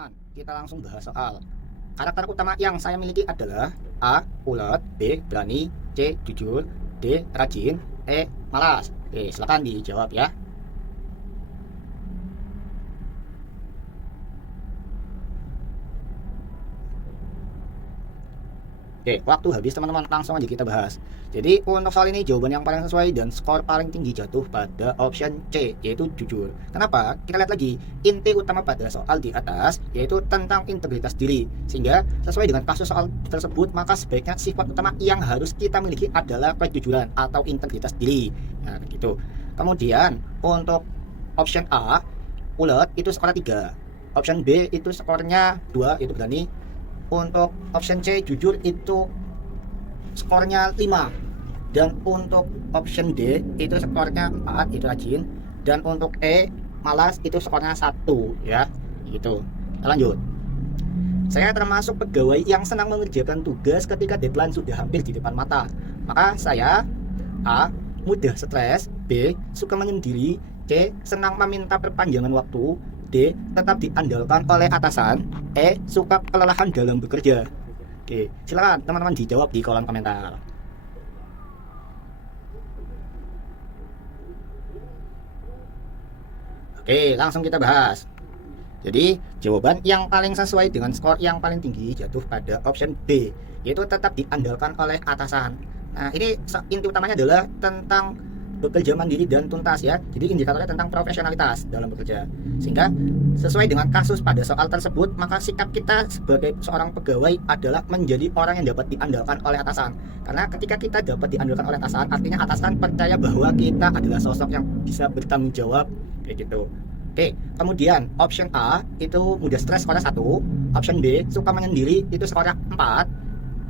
teman-teman, kita langsung bahas soal karakter utama yang saya miliki adalah A. Ulet, B. Berani, C. Jujur, D. Rajin, E. Malas. Oke, silakan dijawab ya. Oke, waktu habis teman-teman, langsung aja kita bahas. Jadi untuk soal ini jawaban yang paling sesuai dan skor paling tinggi jatuh pada option C, yaitu jujur. Kenapa? Kita lihat lagi, inti utama pada soal di atas yaitu tentang integritas diri. Sehingga sesuai dengan kasus soal tersebut, maka sebaiknya sifat utama yang harus kita miliki adalah kejujuran atau integritas diri. Nah, begitu. Kemudian untuk option A, ulet itu skornya 3. Option B itu skornya 2, itu berani. Untuk option C jujur itu skornya 5, dan untuk option D itu skornya 4, itu rajin, dan untuk E malas itu skornya 1 ya, gitu. Kita lanjut. Saya termasuk pegawai yang senang mengerjakan tugas ketika deadline sudah hampir di depan mata. Maka saya A. mudah stres, B. suka menyendiri, C. senang meminta perpanjangan waktu, D. tetap diandalkan oleh atasan, E. suka kelelahan dalam bekerja. Oke, silakan teman-teman dijawab di kolom komentar. Oke, langsung kita bahas. Jadi jawaban yang paling sesuai dengan skor yang paling tinggi jatuh pada option B, yaitu tetap diandalkan oleh atasan. Nah, ini inti utamanya adalah tentang bekerja mandiri dan tuntas ya. Jadi indikatornya tentang profesionalitas dalam bekerja. Sehingga sesuai dengan kasus pada soal tersebut, maka sikap kita sebagai seorang pegawai adalah menjadi orang yang dapat diandalkan oleh atasan. Karena ketika kita dapat diandalkan oleh atasan, artinya atasan percaya bahwa kita adalah sosok yang bisa bertanggung jawab kayak gitu. Oke, kemudian option A itu mudah stres, skornya 1. Option B suka menyendiri, itu skornya 4.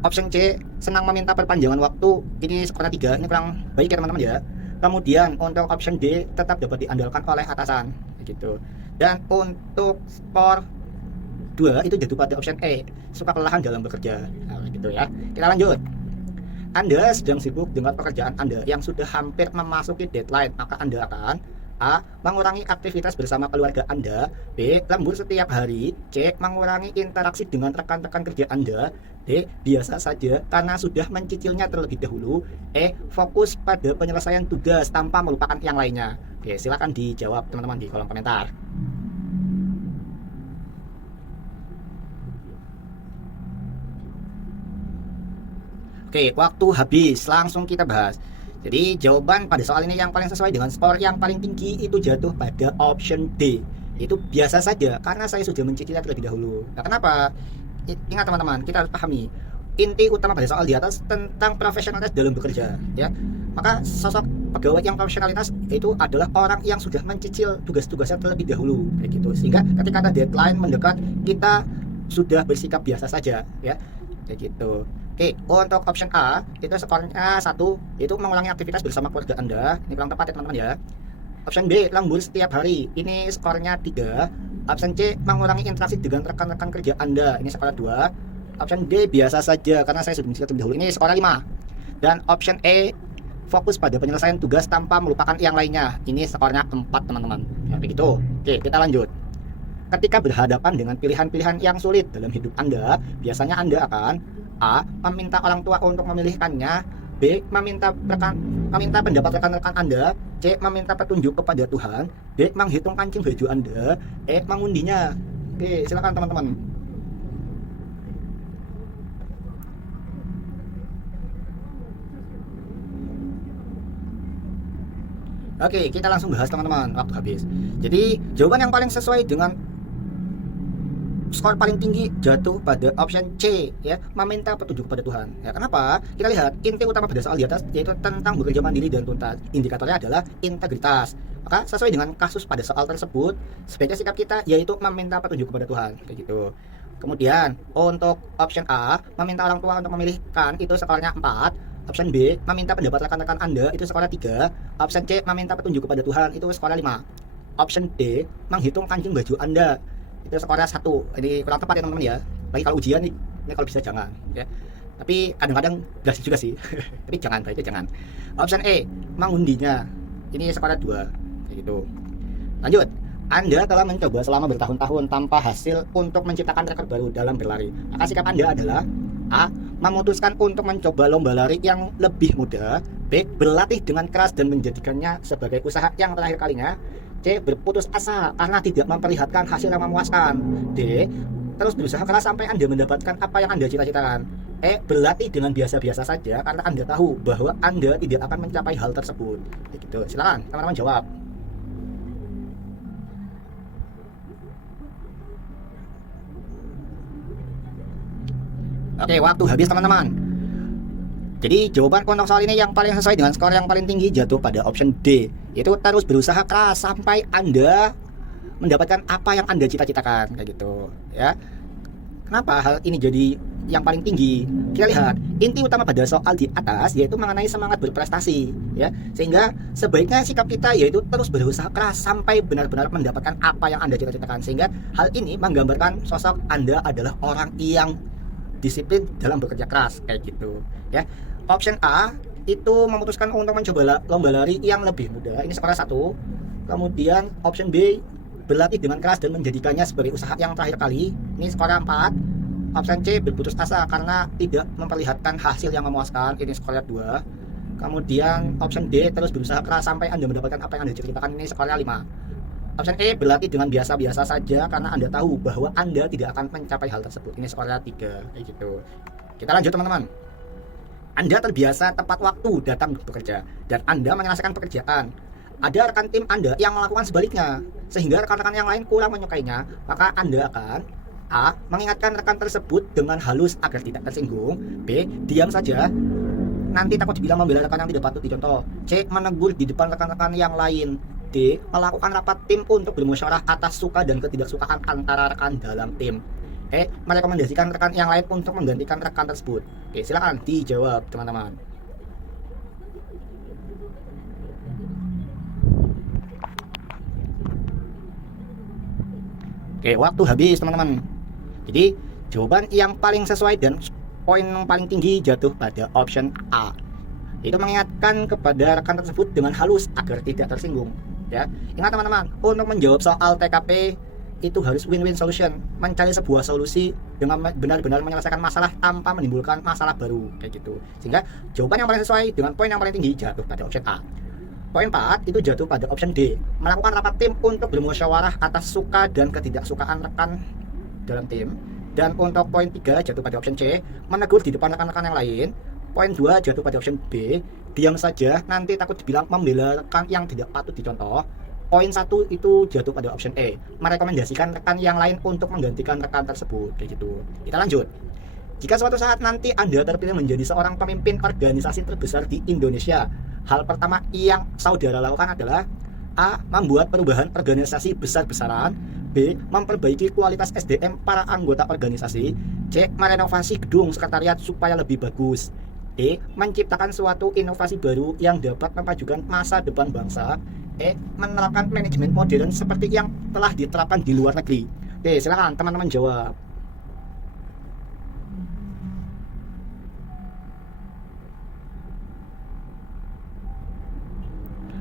Option C senang meminta perpanjangan waktu, ini skornya 3. Ini kurang baik ya teman-teman ya. Kemudian untuk option D tetap dapat diandalkan oleh atasan gitu. Dan untuk skor 2 itu jatuh pada option E, suka kelelahan dalam bekerja. Nah, gitu ya. Kita lanjut. Anda sedang sibuk dengan pekerjaan Anda yang sudah hampir memasuki deadline, maka Anda akan A. mengurangi aktivitas bersama keluarga Anda, B. lembur setiap hari, C. mengurangi interaksi dengan rekan-rekan kerja Anda, D. biasa saja karena sudah mencicilnya terlebih dahulu, E. fokus pada penyelesaian tugas tanpa melupakan yang lainnya. Oke, silakan dijawab teman-teman di kolom komentar. Oke, waktu habis, langsung kita bahas. Jadi jawaban pada soal ini yang paling sesuai dengan skor yang paling tinggi itu jatuh pada option D. Itu biasa saja karena saya sudah mencicilnya terlebih dahulu. Nah, kenapa? Ingat teman-teman, kita harus pahami inti utama pada soal di atas tentang profesionalitas dalam bekerja ya. Maka sosok pegawai yang profesionalitas itu adalah orang yang sudah mencicil tugas-tugasnya terlebih dahulu kayak gitu. Sehingga ketika ada deadline mendekat, kita sudah bersikap biasa saja ya. Kayak gitu. Oke, untuk option A itu skornya 1, itu mengulangi aktivitas bersama keluarga Anda. Ini kurang tepat ya teman-teman ya. Option B, lembur setiap hari. Ini skornya 3. Option C, mengurangi interaksi dengan rekan-rekan kerja Anda. Ini skornya 2. Option D, biasa saja karena saya sudah mencicil terlebih dahulu. Ini skornya 5. Dan option E, fokus pada penyelesaian tugas tanpa melupakan yang lainnya. Ini skornya 4 teman-teman. Ya, begitu. Oke, kita lanjut. Ketika berhadapan dengan pilihan-pilihan yang sulit dalam hidup Anda, biasanya Anda akan A. meminta orang tua untuk memilihkannya, B. meminta pendapat rekan-rekan Anda, C. meminta petunjuk kepada Tuhan, D. menghitung kancing baju Anda, E. mengundinya. Oke, silakan teman-teman. Oke, kita langsung bahas teman-teman, waktu habis. Jadi jawaban yang paling sesuai dengan skor paling tinggi jatuh pada option C ya, meminta petunjuk kepada Tuhan. Ya, kenapa? Kita lihat inti utama pada soal di atas yaitu tentang bekerja mandiri dan tuntas. Indikatornya adalah integritas. Maka sesuai dengan kasus pada soal tersebut, sebaiknya sikap kita yaitu meminta petunjuk kepada Tuhan kayak gitu. Kemudian untuk option A, meminta orang tua untuk memilihkan, itu skornya 4. Option B, meminta pendapat rekan-rekan Anda, itu skornya 3. Option C, meminta petunjuk kepada Tuhan, itu skornya 5. Option D, menghitung kancing baju Anda, itu skornya 1. Ini kurang tepat ya teman-teman ya. Lagi kalau ujian nih, kalau bisa jangan ya. Tapi kadang-kadang berhasil juga sih. Tapi jangan, baiknya jangan. Option E, mengundinya. Ini skornya 2 kayak gitu. Lanjut. Anda telah mencoba selama bertahun-tahun tanpa hasil untuk menciptakan rekor baru dalam berlari. Maka sikap Anda adalah A. Memutuskan untuk mencoba lomba lari yang lebih mudah. B. Berlatih dengan keras dan menjadikannya sebagai usaha yang terakhir kalinya. C. Berputus asa karena tidak memperlihatkan hasil yang memuaskan. D. Terus berusaha keras sampai Anda mendapatkan apa yang Anda cita-citakan. E. Berlatih dengan biasa-biasa saja karena Anda tahu bahwa Anda tidak akan mencapai hal tersebut. Begitu. Silakan teman-teman jawab. Oke, waktu habis teman-teman. Jadi jawaban untuk soal ini yang paling sesuai dengan skor yang paling tinggi jatuh pada option D. Itu terus berusaha keras sampai Anda mendapatkan apa yang Anda cita-citakan, kayak gitu ya. Kenapa hal ini jadi yang paling tinggi? Kita lihat inti utama pada soal di atas yaitu mengenai semangat berprestasi ya. Sehingga sebaiknya sikap kita yaitu terus berusaha keras sampai benar-benar mendapatkan apa yang Anda cita-citakan. Sehingga hal ini menggambarkan sosok Anda adalah orang yang disiplin dalam bekerja keras, kayak gitu ya. Option A itu memutuskan untuk mencoba lomba lari yang lebih mudah, ini skor 1. Kemudian option B berlatih dengan keras dan menjadikannya sebagai usaha yang terakhir kali, ini skor 4. Option C berputus asa karena tidak memperlihatkan hasil yang memuaskan, ini skor 2. Kemudian option D terus berusaha keras sampai Anda mendapatkan apa yang Anda ceritakan, ini skor 5. Option E berlatih dengan biasa-biasa saja karena Anda tahu bahwa Anda tidak akan mencapai hal tersebut. Ini skornya 3, kayak gitu. Kita lanjut teman-teman. Anda terbiasa tepat waktu datang bekerja dan Anda menyelesaikan pekerjaan. Ada rekan tim Anda yang melakukan sebaliknya, sehingga rekan-rekan yang lain kurang menyukainya. Maka Anda akan A. Mengingatkan rekan tersebut dengan halus agar tidak tersinggung. B. Diam saja, nanti takut dibilang membela rekan yang tidak patut dicontoh. C. Menegur di depan rekan-rekan yang lain. D. Melakukan rapat tim untuk bermusyawarah atas suka dan ketidaksukaan antara rekan dalam tim. E. Merekomendasikan rekan yang lain untuk menggantikan rekan tersebut. Oke, silakan dijawab teman-teman. Oke, waktu habis teman-teman. Jadi jawaban yang paling sesuai dan poin yang paling tinggi jatuh pada option A. Itu mengingatkan kepada rekan tersebut dengan halus agar tidak tersinggung. Ya, ingat teman-teman, untuk menjawab soal TKP itu harus win-win solution, mencari sebuah solusi dengan benar-benar menyelesaikan masalah tanpa menimbulkan masalah baru, kayak gitu. Sehingga jawaban yang paling sesuai dengan poin yang paling tinggi jatuh pada option A. Poin 4 itu jatuh pada option D, melakukan rapat tim untuk bermusyawarah atas suka dan ketidaksukaan rekan dalam tim. Dan untuk poin 3 jatuh pada option C, menegur di depan rekan-rekan yang lain. Poin 2 jatuh pada option B, diam saja, nanti takut dibilang membela rekan yang tidak patut dicontoh. Poin 1 itu jatuh pada option E, merekomendasikan rekan yang lain untuk menggantikan rekan tersebut, kayak gitu. Kita lanjut. Jika suatu saat nanti Anda terpilih menjadi seorang pemimpin organisasi terbesar di Indonesia, hal pertama yang saudara lakukan adalah A. Membuat perubahan organisasi besar-besaran. B. Memperbaiki kualitas SDM para anggota organisasi. C. Merenovasi gedung sekretariat supaya lebih bagus. D. Menciptakan suatu inovasi baru yang dapat memajukan masa depan bangsa. E. Menerapkan manajemen modern seperti yang telah diterapkan di luar negeri. Oke, silakan teman-teman jawab.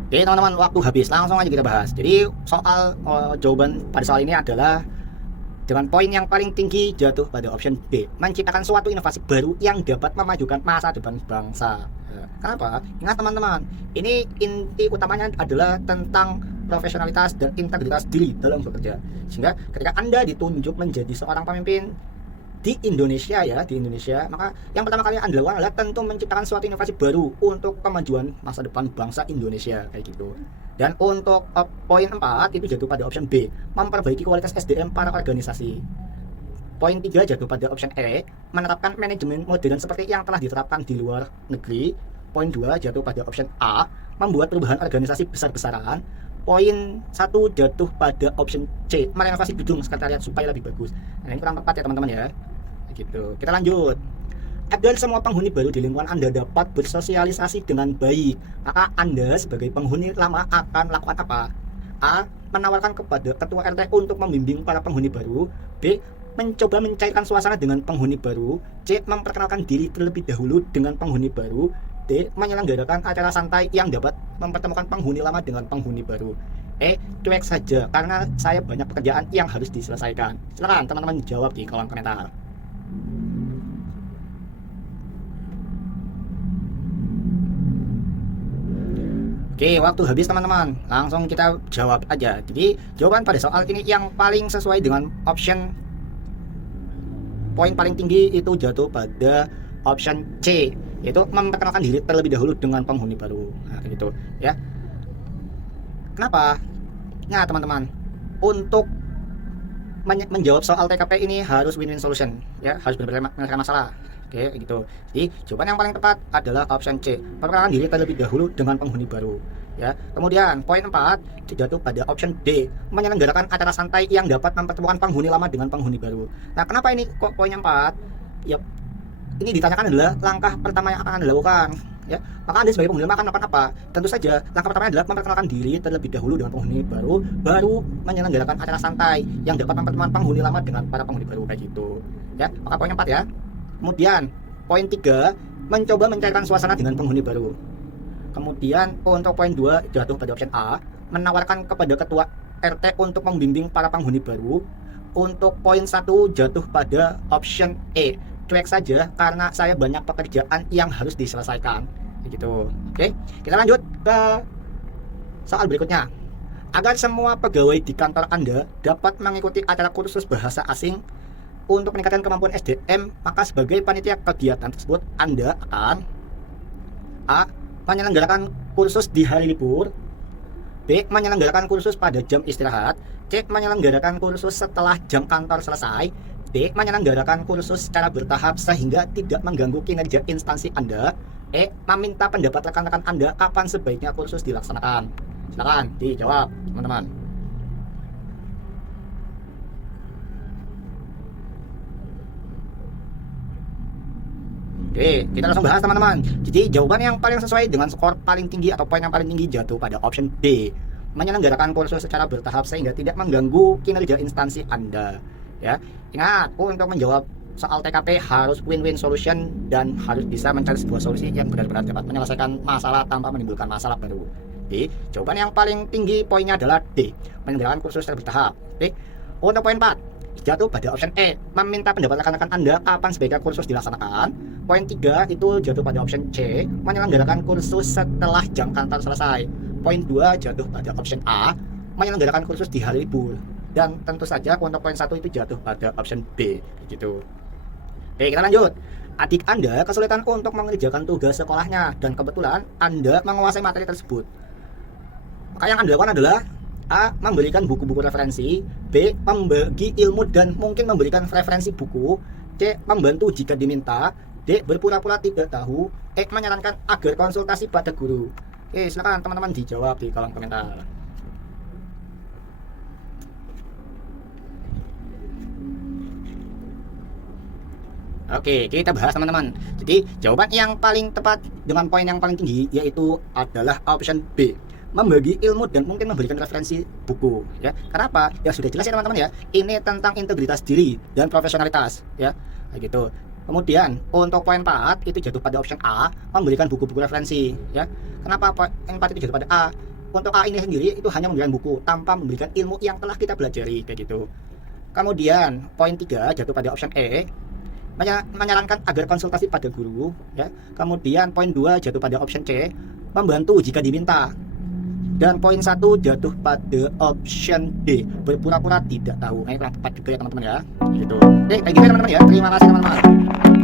Oke teman-teman, waktu habis, langsung aja kita bahas. Jadi soal jawaban pada soal ini adalah dengan poin yang paling tinggi jatuh pada option B, menciptakan suatu inovasi baru yang dapat memajukan masa depan bangsa. Kenapa? Ingat teman-teman, ini inti utamanya adalah tentang profesionalitas dan integritas diri dalam bekerja. Sehingga ketika Anda ditunjuk menjadi seorang pemimpin di Indonesia ya, di Indonesia, maka yang pertama kali Anda lakukan adalah tentu menciptakan suatu inovasi baru untuk kemajuan masa depan bangsa Indonesia, kayak gitu. Dan untuk poin 4 itu jatuh pada option B, memperbaiki kualitas SDM para organisasi. Poin 3 jatuh pada option E, menerapkan manajemen modern seperti yang telah diterapkan di luar negeri. Poin 2 jatuh pada option A, membuat perubahan organisasi besar-besaran. Poin 1 jatuh pada option C, merenovasi gedung sekretariat supaya lebih bagus. Nah, ini kurang tepat ya teman-teman ya. Gitu. Kita lanjut. Agar semua penghuni baru di lingkungan Anda dapat bersosialisasi dengan baik, maka Anda sebagai penghuni lama akan melakukan apa? A. Menawarkan kepada ketua RT untuk membimbing para penghuni baru. B. Mencoba mencairkan suasana dengan penghuni baru. C. Memperkenalkan diri terlebih dahulu dengan penghuni baru. D. Menyelenggarakan acara santai yang dapat mempertemukan penghuni lama dengan penghuni baru. cuek saja karena saya banyak pekerjaan yang harus diselesaikan. Silakan teman-teman jawab di kolom komentar. Oke, waktu habis teman-teman. Langsung kita jawab aja. Jadi, jawaban pada soal ini yang paling sesuai dengan option poin paling tinggi itu jatuh pada option C, yaitu memperkenalkan diri terlebih dahulu dengan penghuni baru. Nah, gitu ya. Kenapa? Nah, teman-teman, untuk menjawab soal TKP ini harus win-win solution, ya, harus benar-benar menyelesaikan masalah. Oke, gitu. Jadi, jawaban yang paling tepat adalah option C, memperkenalkan diri terlebih dahulu dengan penghuni baru. Ya, kemudian poin 4 jatuh pada option D, menyelenggarakan acara santai yang dapat mempertemukan penghuni lama dengan penghuni baru. Nah, kenapa ini kok poin 4? Ya, ini ditanyakan adalah langkah pertama yang akan Anda lakukan. Ya, maka Anda sebagai penghuni lama akan melakukan apa? Tentu saja langkah pertama adalah memperkenalkan diri terlebih dahulu dengan penghuni baru menyelenggarakan acara santai yang dapat mempertemukan penghuni lama dengan para penghuni baru, kayak gitu. Ya, maka poin 4 ya. Kemudian poin 3, mencoba mencairkan suasana dengan penghuni baru. Kemudian untuk poin 2 jatuh pada option A, menawarkan kepada ketua RT untuk membimbing para penghuni baru. Untuk poin 1 jatuh pada option E, cuek saja karena saya banyak pekerjaan yang harus diselesaikan. Begitu. Oke, kita lanjut ke soal berikutnya. Agar semua pegawai di kantor Anda dapat mengikuti acara kursus bahasa asing untuk meningkatkan kemampuan SDM, maka sebagai panitia kegiatan tersebut Anda akan A, menyelenggarakan kursus di hari libur, B, menyelenggarakan kursus pada jam istirahat, C, menyelenggarakan kursus setelah jam kantor selesai, D, menyelenggarakan kursus secara bertahap sehingga tidak mengganggu kinerja instansi Anda, E, meminta pendapat rekan-rekan Anda kapan sebaiknya kursus dilaksanakan. Silakan dijawab, teman-teman. Oke, kita langsung bahas teman-teman. Jadi jawaban yang paling sesuai dengan skor paling tinggi atau poin yang paling tinggi jatuh pada option D, menyelenggarakan kursus secara bertahap sehingga tidak mengganggu kinerja instansi Anda. Ya, ingat, untuk menjawab soal TKP harus win-win solution dan harus bisa mencari sebuah solusi yang benar-benar dapat menyelesaikan masalah tanpa menimbulkan masalah baru. Jadi jawaban yang paling tinggi poinnya adalah D, menyelenggarakan kursus secara bertahap. Oke, untuk poin 4 jatuh pada option E, meminta pendapat rekan-rekan Anda kapan sebaiknya kursus dilaksanakan. Poin 3 itu jatuh pada option C, menyelenggarakan kursus setelah jam kantor selesai. Poin 2 jatuh pada option A, menyelenggarakan kursus di hari libur. Dan tentu saja untuk poin 1 itu jatuh pada option B, gitu. Oke, kita lanjut. Adik Anda kesulitan untuk mengerjakan tugas sekolahnya dan kebetulan Anda menguasai materi tersebut. Maka yang Anda lakukan adalah A, memberikan buku-buku referensi, B, membagi ilmu dan mungkin memberikan referensi buku, C, membantu jika diminta, D, berpura-pura tidak tahu, E, menyarankan agar konsultasi pada guru. Oke, silakan teman-teman dijawab di kolom komentar. Oke, kita bahas teman-teman. Jadi jawaban yang paling tepat dengan poin yang paling tinggi yaitu adalah option B, membagi ilmu dan mungkin memberikan referensi buku, ya. Kenapa? Ya sudah jelas ya teman-teman ya. Ini tentang integritas diri dan profesionalitas, ya. Kayak gitu. Kemudian untuk poin 4 itu jatuh pada option A, memberikan buku-buku referensi, ya. Kenapa poin 4 itu jatuh pada A? Untuk A ini sendiri itu hanya memberikan buku tanpa memberikan ilmu yang telah kita pelajari, kayak gitu. Kemudian poin 3 jatuh pada option E, menyarankan agar konsultasi pada guru, ya. Kemudian poin 2 jatuh pada option C, membantu jika diminta. Dan poin 1 jatuh pada option D, berpura-pura tidak tahu. Nah, ini kurang tepat juga ya teman-teman ya. Gitu. Oke, kayak gitu ya teman-teman ya. Terima kasih teman-teman.